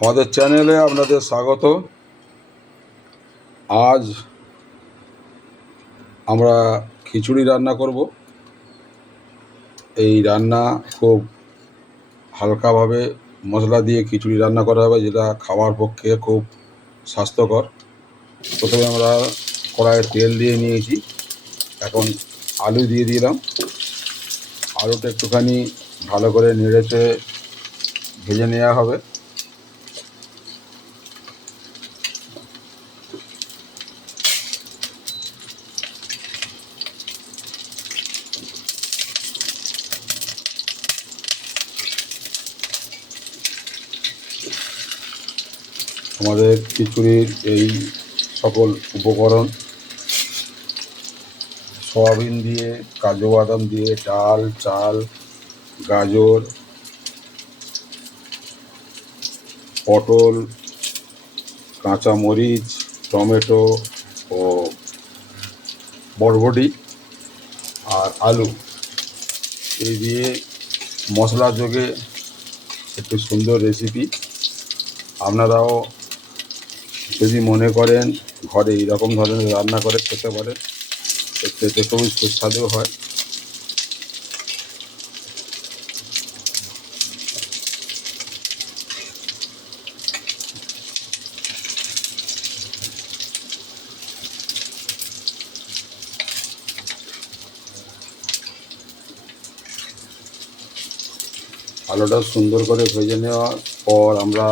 আমাদের চ্যানেলে আপনাদের স্বাগত। আজ আমরা খিচুড়ি রান্না করব। এই রান্না খুব হালকাভাবে মশলা দিয়ে খিচুড়ি রান্না করা হবে, যেটা খাওয়ার পক্ষে খুব স্বাস্থ্যকর। প্রথমে আমরা কড়াইয়ে তেল দিয়ে নিয়েছি, এখন আলু দিয়ে দিলাম। আলুটা একটুখানি ভালো করে নেড়েচে ভেজে নেওয়া হবে। আমাদের খিচুড়ির এই সকল উপকরণ সয়াবিন দিয়ে, কাজু বাদাম দিয়ে, ডাল, চাল, গাজর, পটল, কাঁচামরিচ, টমেটো ও বরবটি আর আলু, এই দিয়ে মশলা যোগে একটি সুন্দর রেসিপি। আপনারাও যদি মনে করেন ঘরে এইরকম ধরনের রান্না করে খেতে পারেন, খেতে খুবই সুস্বাদু হয়। আলুটা সুন্দর করে ভেজে নেওয়ার পর আমরা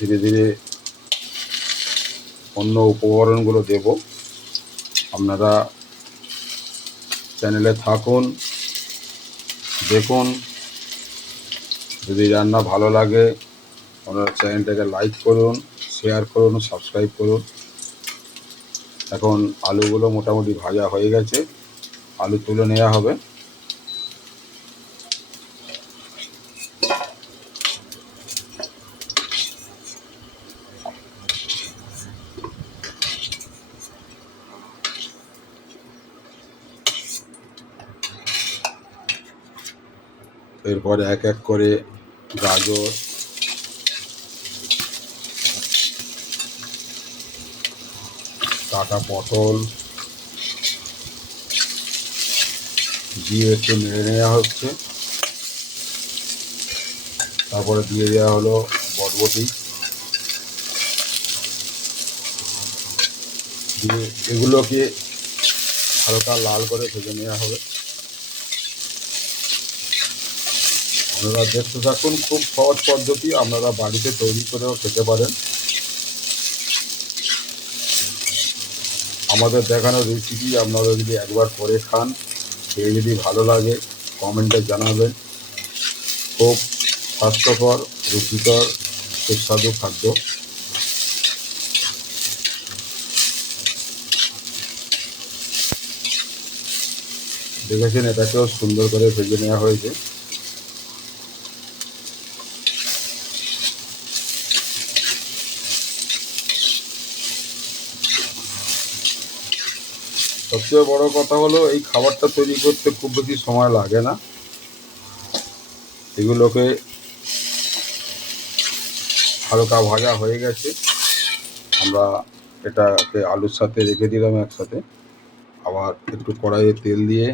ধীরে ধীরে অন্য উপকরণগুলো দেব। আপনারা চ্যানেলে থাকুন, দেখুন। যদি রান্না ভালো লাগে আপনারা চ্যানেলটাকে লাইক করুন, শেয়ার করুন, সাবস্ক্রাইব করুন। এখন আলুগুলো মোটামুটি ভাজা হয়ে গেছে, আলু তুলে নেওয়া হবে। এরপরে এক এক করে গাজর, কাটা পটল দিয়ে একটু নেড়ে নেওয়া হচ্ছে। তারপরে দিয়ে দেওয়া হলো বরবটি, দিয়ে এগুলোকে হালকা লাল করে ভেজে নেওয়া হবে। আপনারা দেখতে থাকুন, খুব সহজ পদ্ধতি, আপনারা বাড়িতে তৈরি করেও খেতে পারেন। আমাদের দেখানো রেসিপি আপনারা যদি একবার করে খান, খেয়ে যদি ভালো লাগে কমেন্টে জানাবেন। খুব স্বাস্থ্যকর, রুচিকর, সুস্বাদু খাদ্য। দেখেছেন, এটাকেও সুন্দর করে ভেজে নেওয়া হয়েছে। সবচেয়ে বড় কথা হলো এই খাবারটা তৈরি করতে খুব বেশি সময় লাগে না। এগুলোকে হালকা ভাজা হয়ে গেছে, আমরা এটাকে আলুর সাথে রেখে দিলাম একসাথে। আবার একটু কড়াইয়ে তেল দিয়ে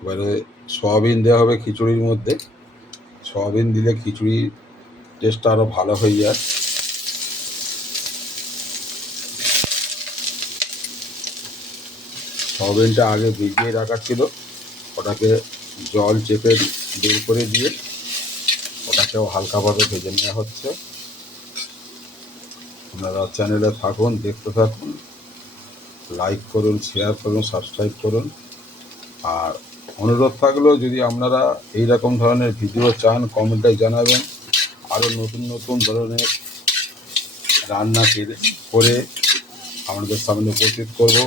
এবারে সয়াবিন দেওয়া হবে খিচুড়ির মধ্যে। সয়াবিন দিলে খিচুড়ির টেস্টটা আরও ভালো হয়ে যায়। সয়াবিনটা আগে ভিজিয়ে রাখা ছিল, ওটাকে জল চেপে বের করে দিয়ে ওটাকেও হালকাভাবে ভেজে নেওয়া হচ্ছে। আপনারা চ্যানেলে থাকুন, দেখতে থাকুন, লাইক করুন, শেয়ার করুন, সাবস্ক্রাইব করুন। আর অনুরোধ থাকলো, যদি আপনারা এই রকম ধরনের ভিডিও চান কমেন্টে জানাবেন। আরও নতুন নতুন ধরনের রান্না করে আপনাদের সামনে উপস্থিত করব।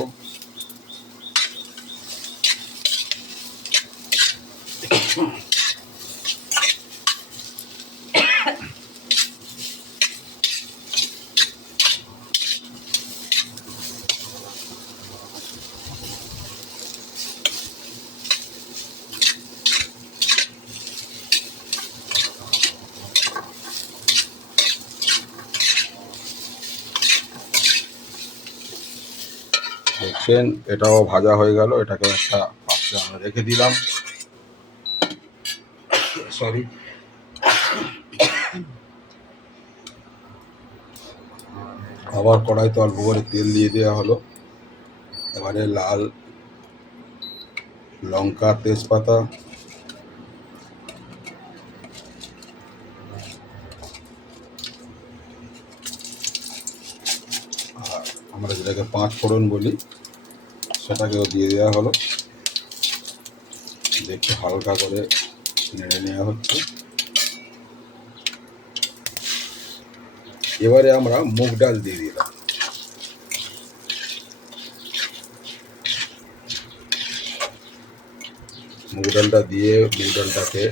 দেখছেন এটাও ভাজা হয়ে গেল, এটাকে একটা পাত্রে আমরা রেখে দিলাম। সরি, আবার কড়াইতে অল্প করে তেল দিয়ে দেওয়া হলো। এবারে লাল লঙ্কা, তেজপাতা, আর আমরা যেটাকে পাঁচ ফোড়ন বলি সেটাকেও দিয়ে দেওয়া হলো। দেখতে হালকা করে নেড়ে নেওয়া হচ্ছে। এবারে আমরা মুগ ডাল দিয়ে দিলাম। মুগ ডালটা দিয়ে মুগ ডালটাকে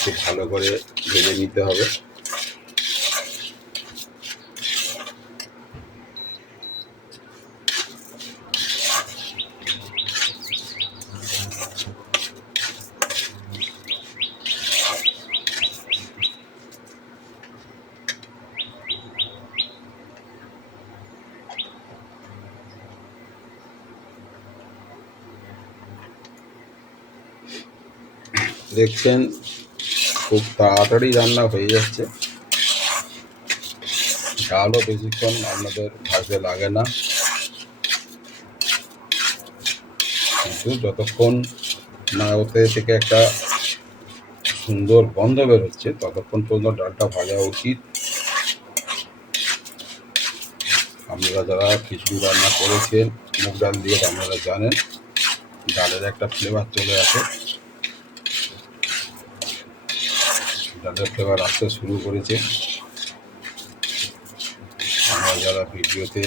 খুব ভালো করে ভেজে নিতে হবে। দেখছেন খুব তাড়াতাড়ি রান্না হয়ে যাচ্ছে। ডালও বেশিক্ষণ আপনাদের ভাজতে লাগে না, কিন্তু যতক্ষণ না ওতে থেকে একটা সুন্দর গন্ধ বেরোচ্ছে ততক্ষণ পর্যন্ত ডালটা ভাজা উচিত। আপনারা যারা খিচুড়ি রান্না করেছেন মুগ ডাল দিয়ে আপনারা জানেন ডালের একটা ফ্লেভার চলে আসে। ডালের ফ্লেভার আসতে শুরু করেছে। আমরা যারা ভিডিওতে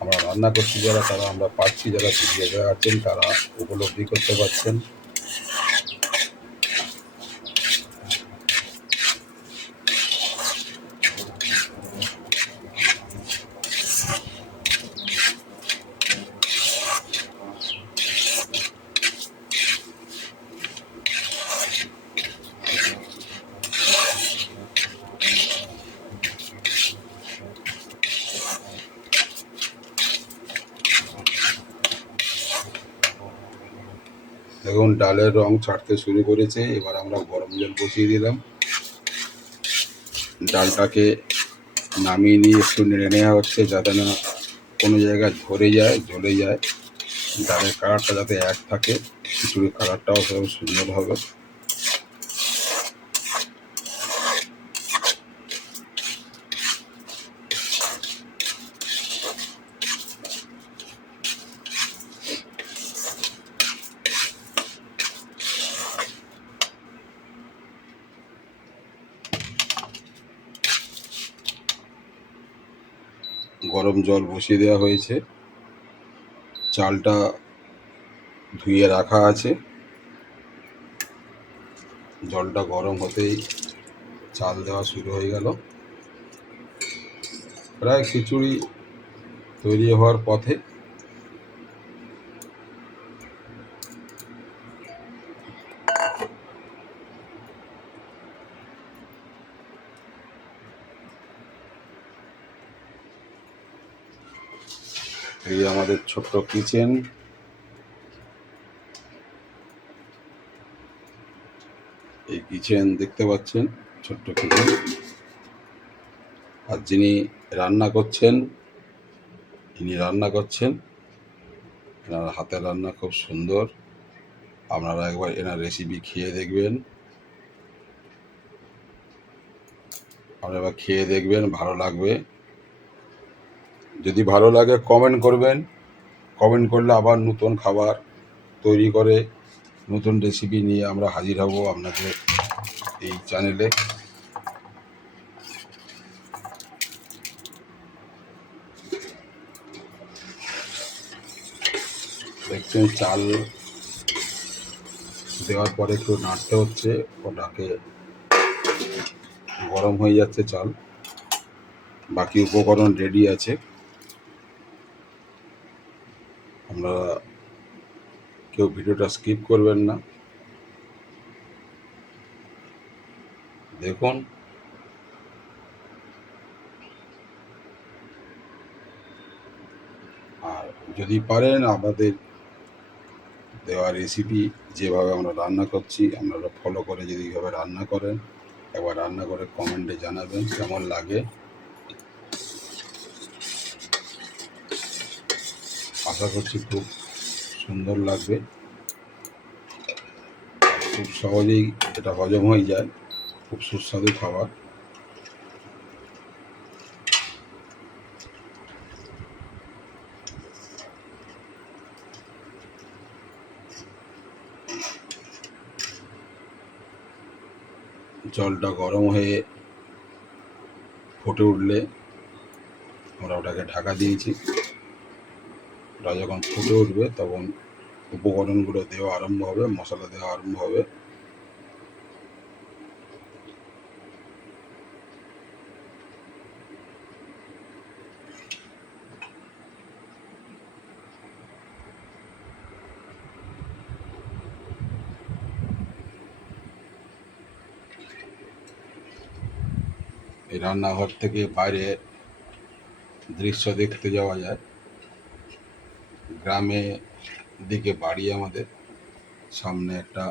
আমরা রান্না করছি যারা, তারা আমরা পাচ্ছি, যারা ভিডিওতে আছেন তারা উপলব্ধি করতে পারছেন। দেখুন ডালের রং ছাড়তে শুরু করেছে। এবার আমরা গরম জল বসিয়ে দিলাম। ডালটাকে নামিয়ে নিয়ে একটু নেড়ে নেওয়া হচ্ছে যাতে না কোনো জায়গায় ধরে যায়, জ্বলে যায়। ডালের কালারটা যাতে এক থাকে, খিচুড়ির কালারটাও সেরকম সুন্দর হবে। গরম জল বসিয়ে দেওয়া হয়েছে, চালটা ধুয়ে রাখা আছে। জলটা গরম হতেই চাল দেওয়া শুরু হয়ে গেল। প্রায় খিচুড়ি তৈরি হওয়ার পথে। এই আমাদের ছোট্ট কিচেন। এই কিচেন দেখতে পাচ্ছেন, ছোট্ট কিচেন। আর যিনি রান্না করছেন, এনার হাতের রান্না খুব সুন্দর। আপনারা একবার এনার রেসিপি খেয়ে দেখবেন। আপনারা খেয়ে দেখবেন, ভালো লাগবে। যদি ভালো লাগে কমেন্ট করবেন। কমেন্ট করলে আবার নতুন খাবার তৈরি করে নতুন রেসিপি নিয়ে আমরা হাজির হব আপনাদের এই চ্যানেলে। দেখছেন চাল দেওয়ার পরে একটু নাড়তে হচ্ছে, ওটাকে গরম হয়ে যাচ্ছে চাল। বাকি উপকরণ রেডি আছে। আমরা কেউ ভিডিওটা স্কিপ করবেন না, দেখুন। আর যদি পারেন আমাদের দেওয়া রেসিপি যেভাবে আমরা রান্না করছি আপনারা ফলো করে যদি এইভাবে রান্না করেন, একবার রান্না করে কমেন্টে জানাবেন কেমন লাগে। আশা করছি খুব সুন্দর লাগবে, খুব সহজেই এটা হজম হয়ে যায়, খুব সুস্বাদু খাবার। জলটা গরম হয়ে ফুটে উঠলে আমরা ওটাকে ঢাকা দিয়েছি। ওটা যখন ফুটে উঠবে তখন উপকরণগুলো দেওয়া আরম্ভ হবে, মশলা দেওয়া আরম্ভ হবে। এই রান্নাঘর থেকে বাইরে দৃশ্য দেখতে যাওয়া যায়। গ্রামে দিকে বাড়ি আমাদের, সামনে একটা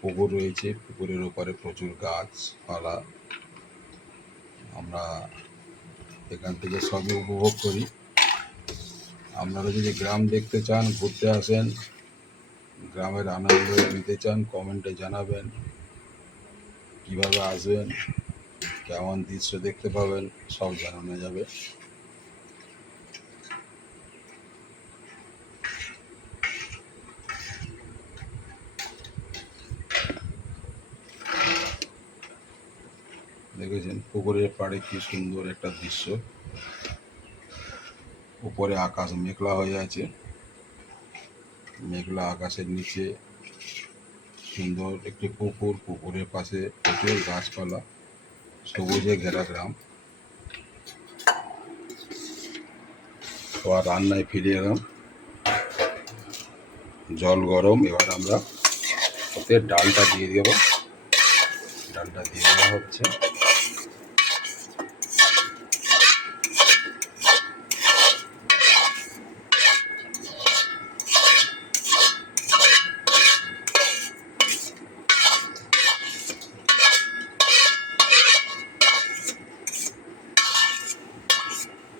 পুকুর রয়েছে, পুকুরের ওপারে প্রচুর গাছপালা। আমরা এখান থেকে সবই উপভোগ করি। আপনারা যদি গ্রাম দেখতে চান, ঘুরতে আসেন, গ্রামের আনন্দ নিতে চান, কমেন্টে জানাবেন কিভাবে আসবেন, কেমন দৃশ্য দেখতে পাবেন, সব জানানো যাবে। দেখেছেন পুকুরের পাড়ে কি সুন্দর একটা দৃশ্য, উপরে আকাশ মেঘলা হয়ে আছে, মেঘলা আকাশের নিচে সুন্দর একটি পুকুর, পুকুরের পাশে প্রচুর গাছপালা, সবুজে ঘেরা গ্রাম। আবার রান্নায় ফিরে এলাম, জল গরম। এবার আমরা ওতে ডালটা দিয়ে দেবো, ডালটা দিয়ে দেওয়া হচ্ছে।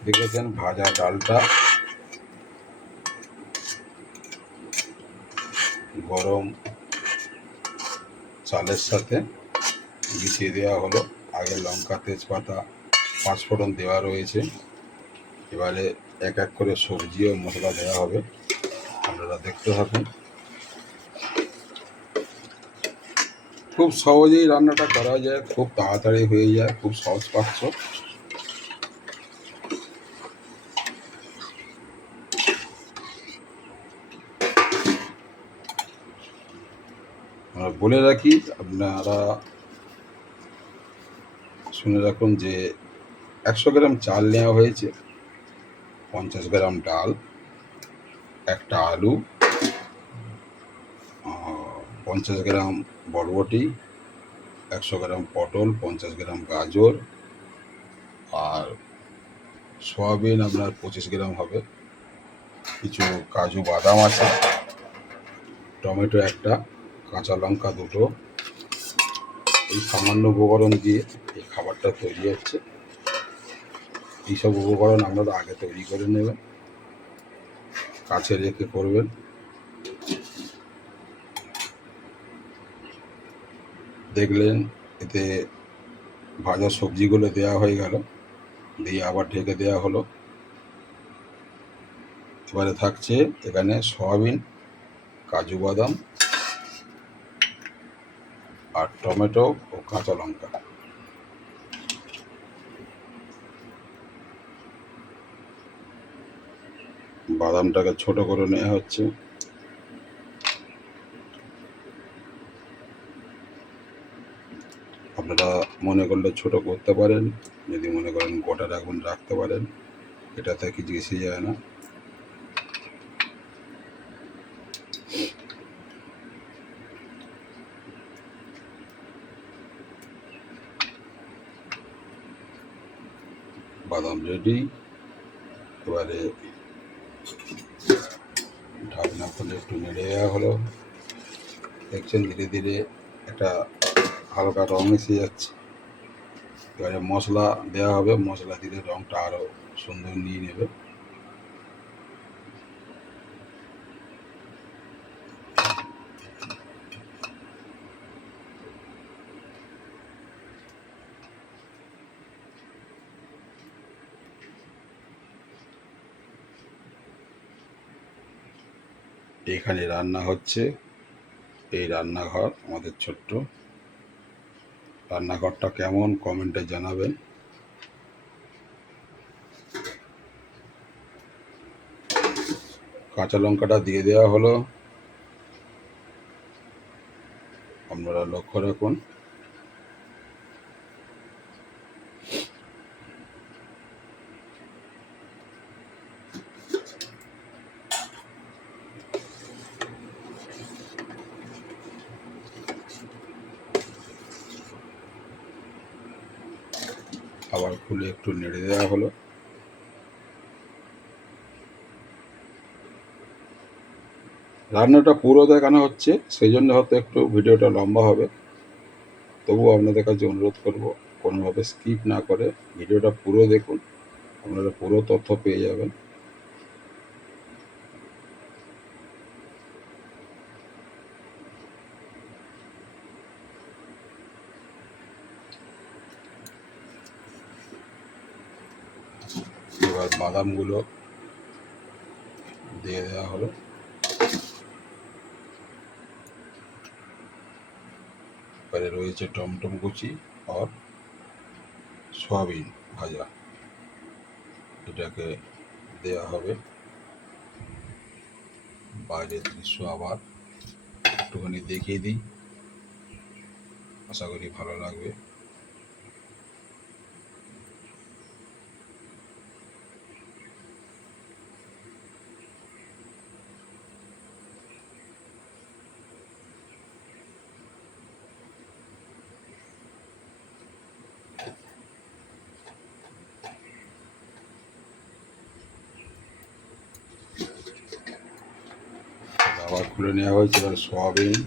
দেখেছেন ভাজা ডালটা গরম চালের সাথে মিশিয়ে দেওয়া হলো। আগে লঙ্কা, তেজপাতা, পাঁচফোড়ন দেওয়া রয়েছে। এবারে এক এক করে সবজি ও মশলা দেওয়া হবে, আপনারা দেখতে থাকুন। খুব সহজেই রান্নাটা করা যায়, খুব তাড়াতাড়ি হয়ে যায়, খুব সহজ পাচ্ছ। বলে রাখি, আপনারা শুনে রাখুন যে 100 গ্রাম চাল নেওয়া হয়েছে, 50 গ্রাম ডাল, একটা আলু, 50 গ্রাম বরবটি, 100 গ্রাম পটল, 50 গ্রাম গাজর, আর সয়াবিন আপনার 25 গ্রাম হবে, কিছু কাজু বাদাম আছে, টমেটো একটা, কাঁচা লঙ্কা দুটো। এই সামান্য উপকরণ দিয়ে এই খাবারটা তৈরি হচ্ছে। এইসব উপকরণ আপনারা আগে তৈরি করে নেবেন, কাছে রেখে করবেন। দেখলেন এতে ভাজা সবজিগুলো দেওয়া হয়ে গেল, দিয়ে আবার ঢেকে দেওয়া হলো। এবারে থাকছে এখানে সয়াবিন, কাজু বাদাম আর টমেটো ও কাঁচা লঙ্কা। বাদামটাকে ছোট করে নেওয়া হচ্ছে। আপনারা মনে করলে ছোট করতে পারেন, যদি মনে করেন গোটা রাখবেন রাখতে পারেন, এটাতে কিছু এসে যায় না। বাদাম রেডি। এবারে ঢাকনা খুলে একটু নেড়ে দেওয়া হলো। দেখছেন ধীরে ধীরে একটা হালকা রং এসে যাচ্ছে। এবারে মশলা দেওয়া হবে, মশলা দিলে রংটা আরও সুন্দর নিয়ে নেবে। এখানে রান্না হচ্ছে, এই রান্নাঘর আমাদের ছোট্ট রান্নাঘরটা কেমন কমেন্টে জানাবেন। কাঁচা লঙ্কাটা দিয়ে দেওয়া হলো, আপনারা লক্ষ্য রাখুন। আবার খুলে একটু নেড়ে দেওয়া হলো। রান্নাটা পুরো দেখানো হচ্ছে, সেই জন্য হয়তো একটু ভিডিওটা লম্বা হবে। তবুও আপনাদের কাছে অনুরোধ করব, কোনোভাবে স্কিপ না করে ভিডিওটা পুরো দেখুন, আপনারা পুরো তথ্য পেয়ে যাবেন। এবার বাদামগুলো দিয়ে দেওয়া হলো। এবারে রয়েছে টমটম কুচি আর সয়াবিন ভাজা, এটাকে দেওয়া হবে। বাইরের দৃশ্য আবার একটুখানি দেখিয়ে দিই, আশা করি ভালো লাগবে। আবার খুলে নেওয়া হয়েছে, এবার সয়াবিন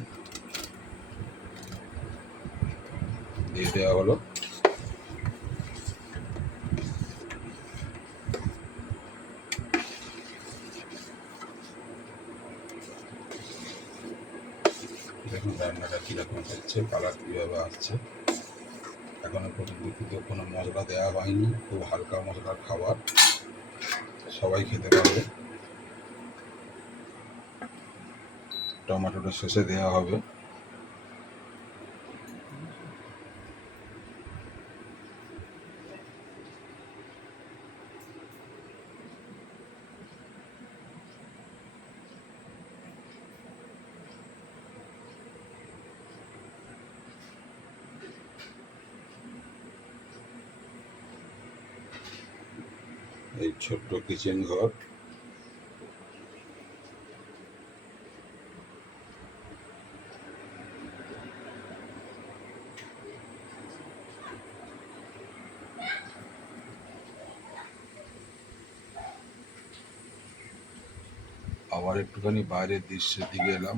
দিয়ে দেওয়া হলো। দেখুন রান্নাটা কীরকম হচ্ছে, কালার কীভাবে আসছে। এখনো পর্যন্ত কিন্তু কোনো মশলা দেওয়া হয়নি, খুব হালকা মশলার খাবার, সবাই খেতে পারবে। টমেটোটা শেষে দেওয়া হবে। এই ছোট্ট কিচেন ঘর, আবার একটুখানি বাইরের দৃশ্যের দিকে এলাম।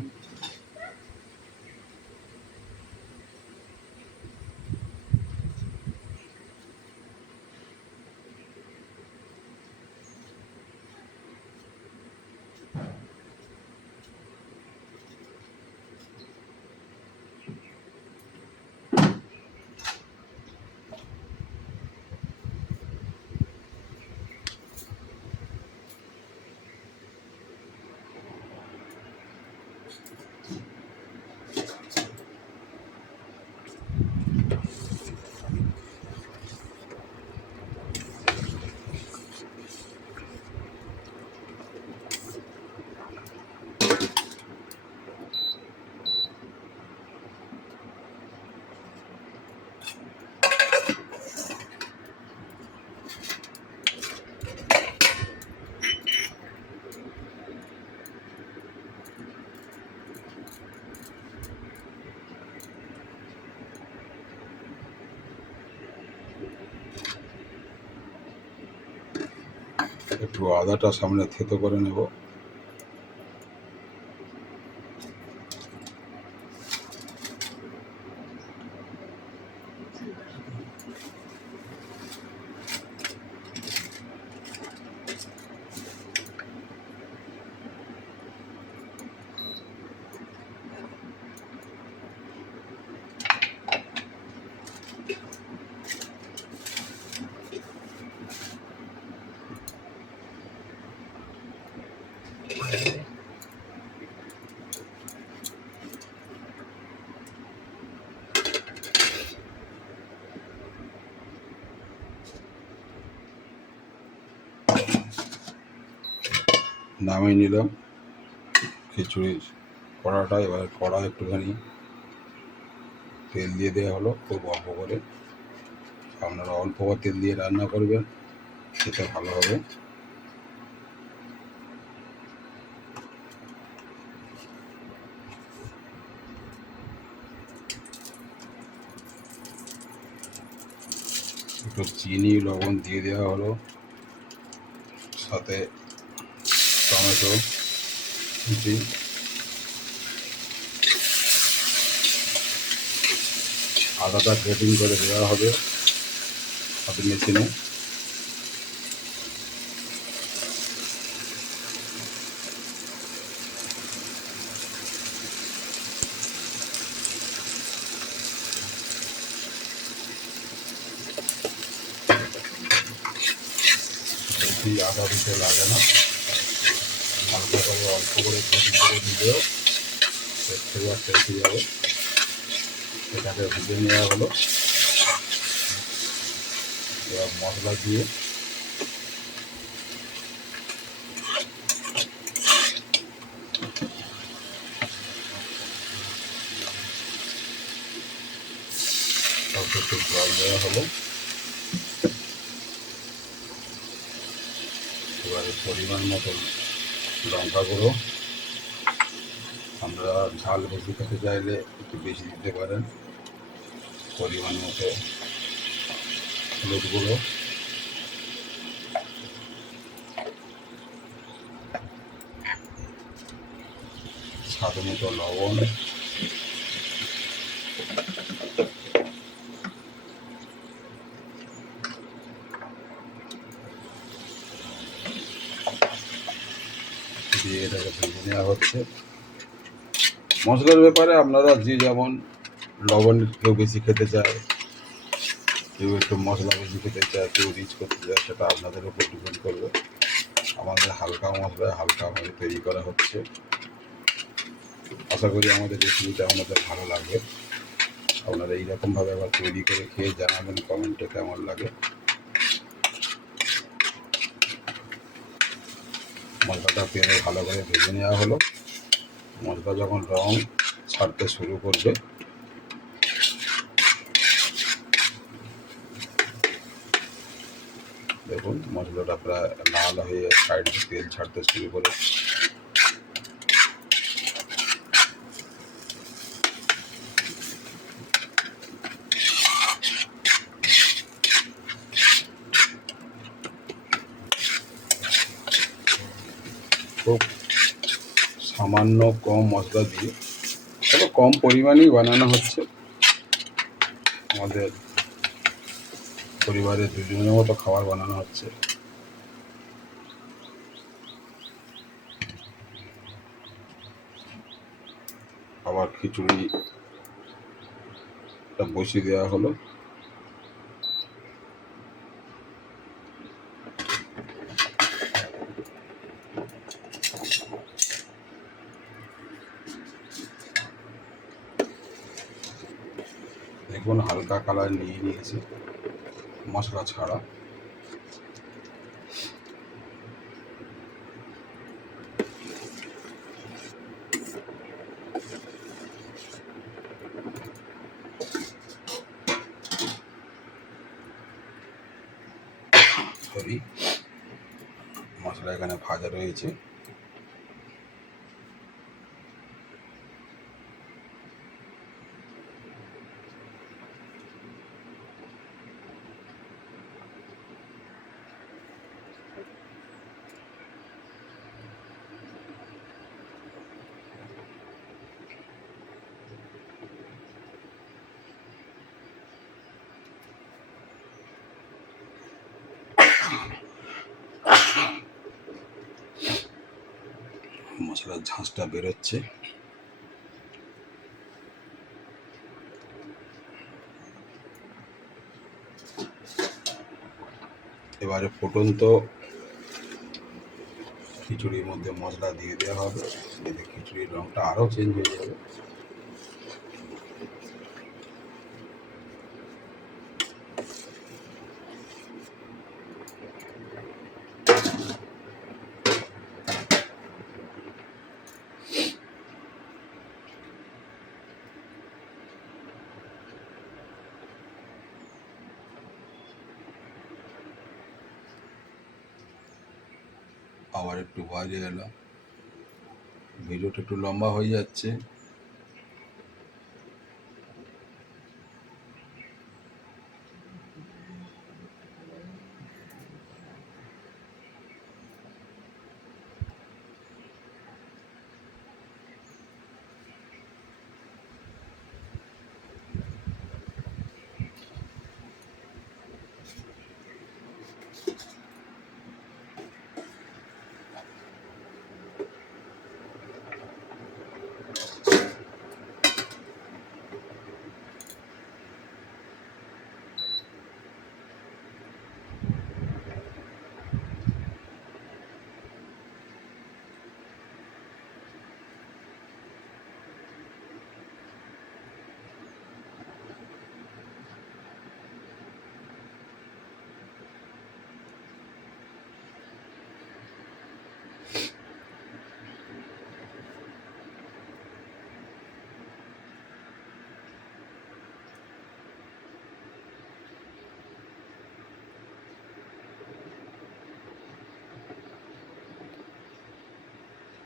একটু আদাটা সামনে থেতো করে নেব। নামিয়ে নিলাম খিচুড়ির কড়াটা। এবার কড়া একটুখানি তেল দিয়ে দেওয়া হলো, খুব অল্প করে। আপনারা অল্প করে তেল দিয়ে রান্না করবেন, সেটা ভালো হবে। একটু চিনি লবণ দিয়ে দেওয়া হলো, সাথে টমেটো কুচি, আদাটা গ্রেটিং করে দেওয়া হবে হাতের মেশিনে। বেশি আদা দিতে লাগে না, হালকা করে অল্প করে গ্রেটিং করে দিলেও টেস্ট যাবে। এটাকে ভেজে নেওয়া হলো। এবার মশলা দিয়ে অল্প একটু জল দেওয়া হলো। এবারে পরিমাণ মতো লঙ্কা গুঁড়ো, আমরা ঝাল বেশি খেতে চাইলে একটু বেশি দিতে পারেন। পরিমাণ মতো হলুদ গুঁড়ো, স্বাদ মতো লবণ, দিয়ে এটাকে ভেজে নেওয়া হচ্ছে। মশলার ব্যাপারে আপনারা যে যেমন, লবণ কেউ বেশি খেতে চায়, কেউ একটু মশলা বেশি খেতে চায়, কেউ রিচ করতে চায়, সেটা আপনাদের উপর ডিপেন্ড করবে। আমাদের হালকা মশলায় হালকাভাবে তৈরি করা হচ্ছে। আশা করি আমাদের রেসিপিটা আপনাদের ভালো লাগবে। আপনারা এইরকমভাবে আবার তৈরি করে খেয়ে জানাবেন কমেন্টে কেমন লাগে। মশলাটা পেরে ভালো করে ভেজে নেওয়া হলো। মশলা যখন রং ছাড়তে শুরু করবে, দেখুন মশলাটা প্রায় লাল হয়ে সাইড তেল ছাড়তে শুরু করে। খুব সামান্য কম মশলা দিয়ে, তবে কম পরিমাণেই বানানো হচ্ছে। আমাদের পরিবারের দুজনের মতো খাবার বানানো হচ্ছে। আবার খিচুড়িটা বসিয়ে দেওয়া হলো। দেখুন হালকা কালার নিয়ে নিয়েছে মশলা ছাড়া। সরি, মশলা এখানে ভাজা রয়েছে। মশলার ঝাঁঝটা বেরোচ্ছে। এবারে ফুটন্ত খিচুড়ির মধ্যে মশলা দিয়ে দেওয়া হবে, এতে খিচুড়ির রঙটা আরও চেঞ্জ হয়ে যাবে। আবার একটু বাইরে এলাম, ভিডিওটা একটু লম্বা হয়ে যাচ্ছে।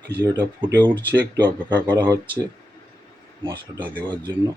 খিচুড়িটা ফুটে উঠছে, একটু অপেক্ষা করা হচ্ছে মশলাটা দেওয়ার জন্য।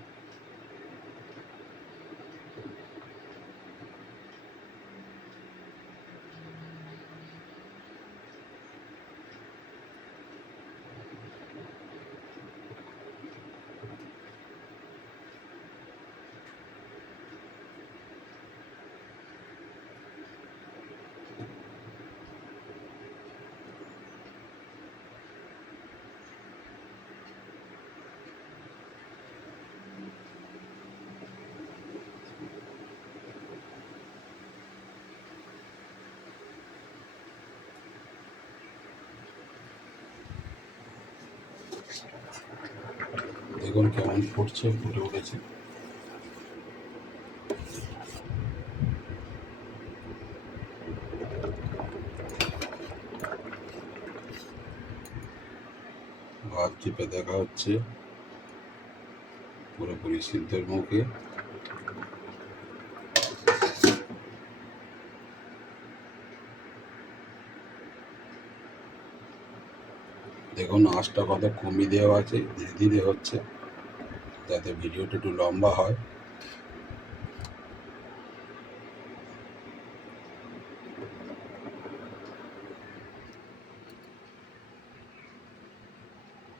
দেখুন কেমন ফুটছে, ফুটে উঠেছে। ভাত চেপে দেখা হচ্ছে পুরোপুরি সিদ্ধের মুখে। দেখুন আঁচটা কত কমিয়ে দেওয়া আছে, ধীরে ধীরে হচ্ছে যাতে ভিডিওটা একটু লম্বা হয়।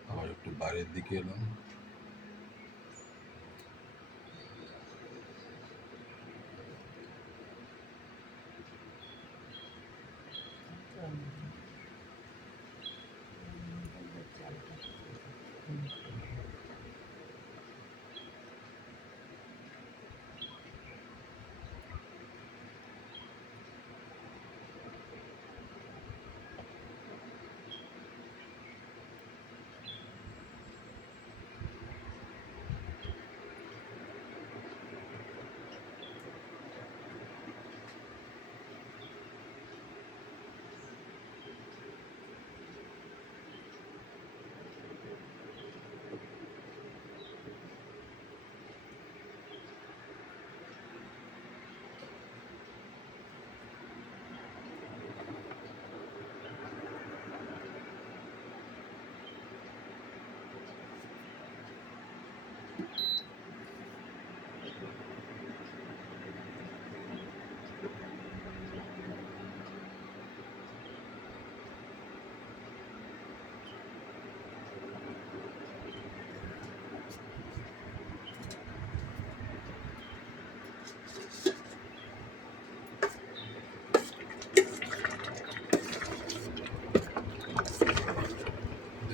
আবার একটু বাইরের দিকে এলাম।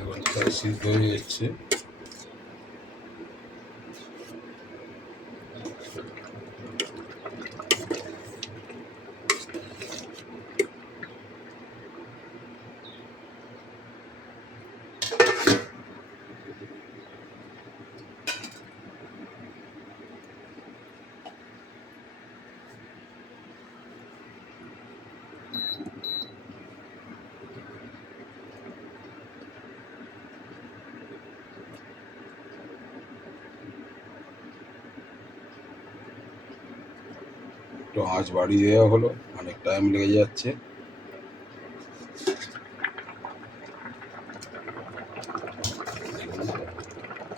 প্রায় সিদ্ধ হয়ে যাচ্ছে। একটু আঁচ বাড়িয়ে দেওয়া হলো, অনেক টাইম লেগে যাচ্ছে।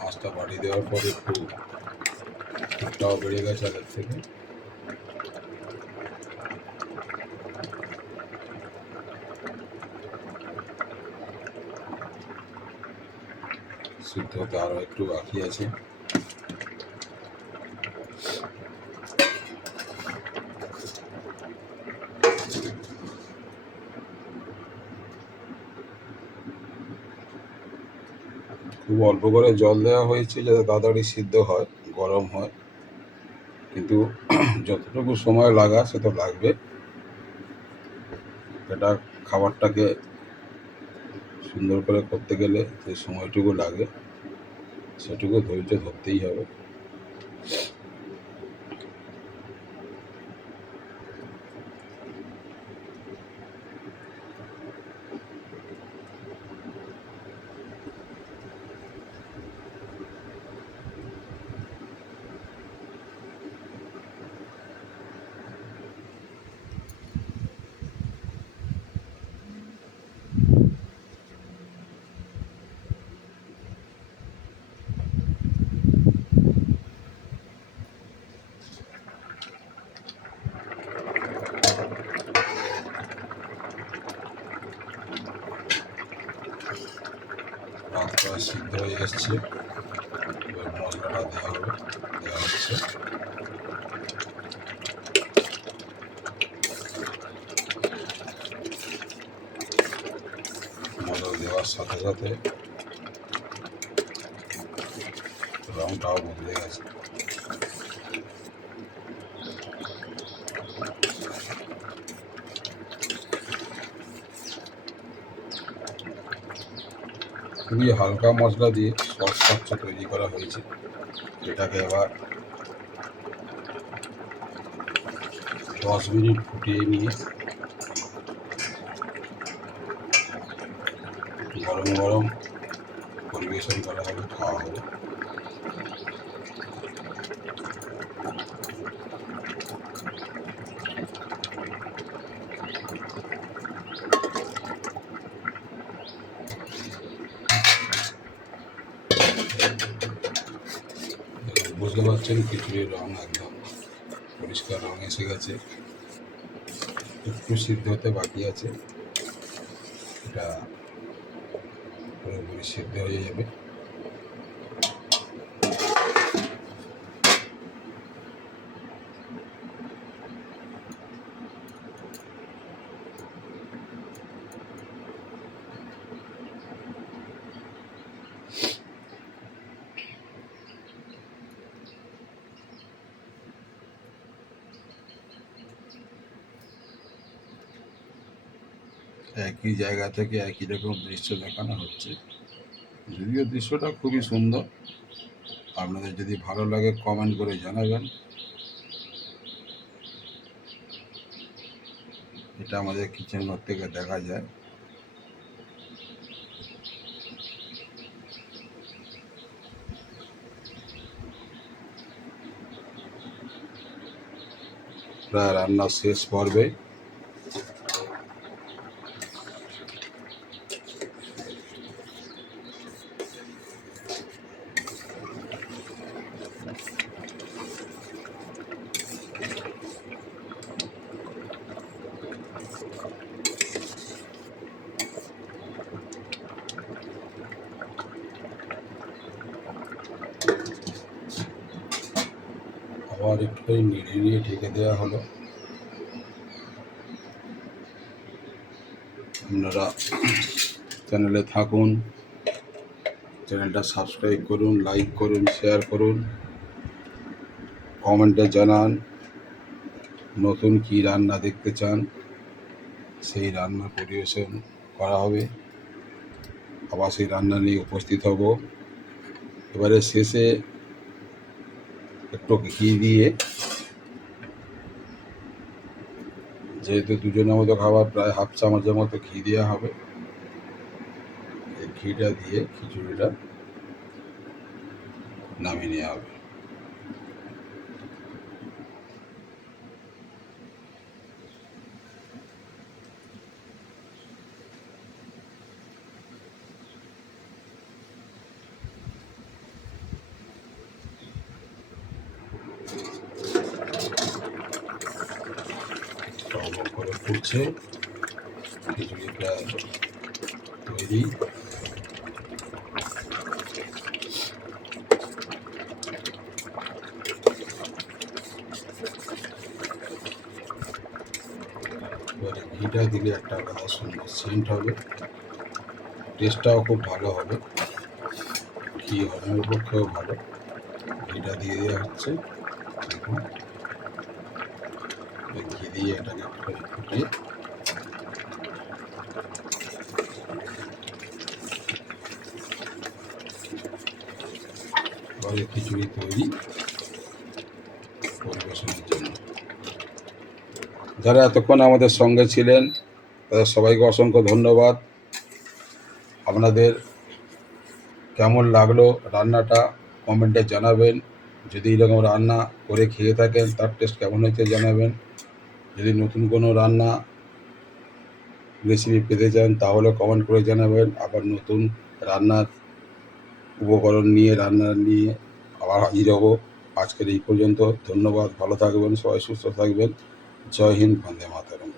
আঁচটা বাড়িয়ে দেওয়ার পর একটু হিটটাও বেড়ে গেছে আগের থেকে। সিদ্ধ হতে আরও একটু বাকি আছে। খুব অল্প করে জল দেওয়া হয়েছে যাতে তাড়াতাড়ি সিদ্ধ হয়, গরম হয়, কিন্তু যতটুকু সময় লাগা সে তো লাগবে। এটা খাবারটাকে সুন্দর করে করতে গেলে যে সময়টুকু লাগে সেটুকু ধৈর্য ধরতেই হবে। ভাত প্রায় সিদ্ধ হয়ে এসছে, এবার মশলাটা দেওয়া হচ্ছে। মশলা দেওয়ার সাথে সাথে রঙটাও বদলে গেছে। খুবই হালকা মশলা দিয়ে সস কাচ্চা তৈরি করা হয়েছে। এটাকে এবার 10 মিনিট ফুটিয়ে নিয়ে গরম গরম পরিবেশন করা হবে, খাওয়া হবে। বুঝতে পারছেন খিচুড়ির রঙ একদম পরিষ্কার রঙ এসে গেছে, একটু সিদ্ধ হতে বাকি আছে। এটা পুরোপুরি সিদ্ধ হয়ে যাবে। একই জায়গা থেকে একই রকম দৃশ্য দেখানো হচ্ছে, যদিও দৃশ্যটা খুবই সুন্দর। আপনাদের যদি ভালো লাগে কমেন্ট করে জানাবেন। এটা আমাদের কিচেন ঘর থেকে দেখা যায়। প্রায় রান্না শেষ পর্বে। আবার একটু নেড়ে নিয়ে ঢেকে দেওয়া হলো। আপনারা চ্যানেলে থাকুন, চ্যানেলটা সাবস্ক্রাইব করুন, লাইক করুন, শেয়ার করুন, কমেন্টে জানান নতুন কী রান্না দেখতে চান, সেই রান্না পরিবেশন করা হবে। আবার সেই রান্না নিয়ে উপস্থিত হব। এবারে শেষে একটু ঘি দিয়ে, যেহেতু দুজনের মতো খাবার, প্রায় হাফ চামচের মতো ঘি দেওয়া হবে। এই ঘিটা দিয়ে খিচুড়িটা নামিয়ে নেওয়া হবে। টক করে ফুটছে, খিচুড়িটা তৈরি। এবারে ঘিটা দিলে একটা আলাদা সুন্দর সেন্ট হবে, টেস্টটাও খুব ভালো হবে, ঘি হজমের পক্ষেও ভালো। ঘিটা দিয়ে দেওয়া হচ্ছে, দেখুন ঘি দিয়ে এটাকে একটুখানি ফুটিয়ে এবারে খিচুড়ি তৈরি পরিবেশনের জন্য। যারা এতক্ষণ আমাদের সঙ্গে ছিলেন তাদের সবাইকে অসংখ্য ধন্যবাদ। আপনাদের কেমন লাগলো রান্নাটা কমেন্টে জানাবেন। যদি এরকম রান্না করে খেয়ে থাকেন তার টেস্ট কেমন হয়েছে জানাবেন। যদি নতুন কোনো রান্না রেসিপি পেতে চান তাহলে কমেন্ট করে জানাবেন। আবার নতুন রান্নার উপকরণ নিয়ে রান্না নিয়ে আবার হাজির হব। আজকের এই পর্যন্ত। ধন্যবাদ, ভালো থাকবেন, সবাই সুস্থ থাকবেন। জয় হিন্দ, বন্দে মাতরম।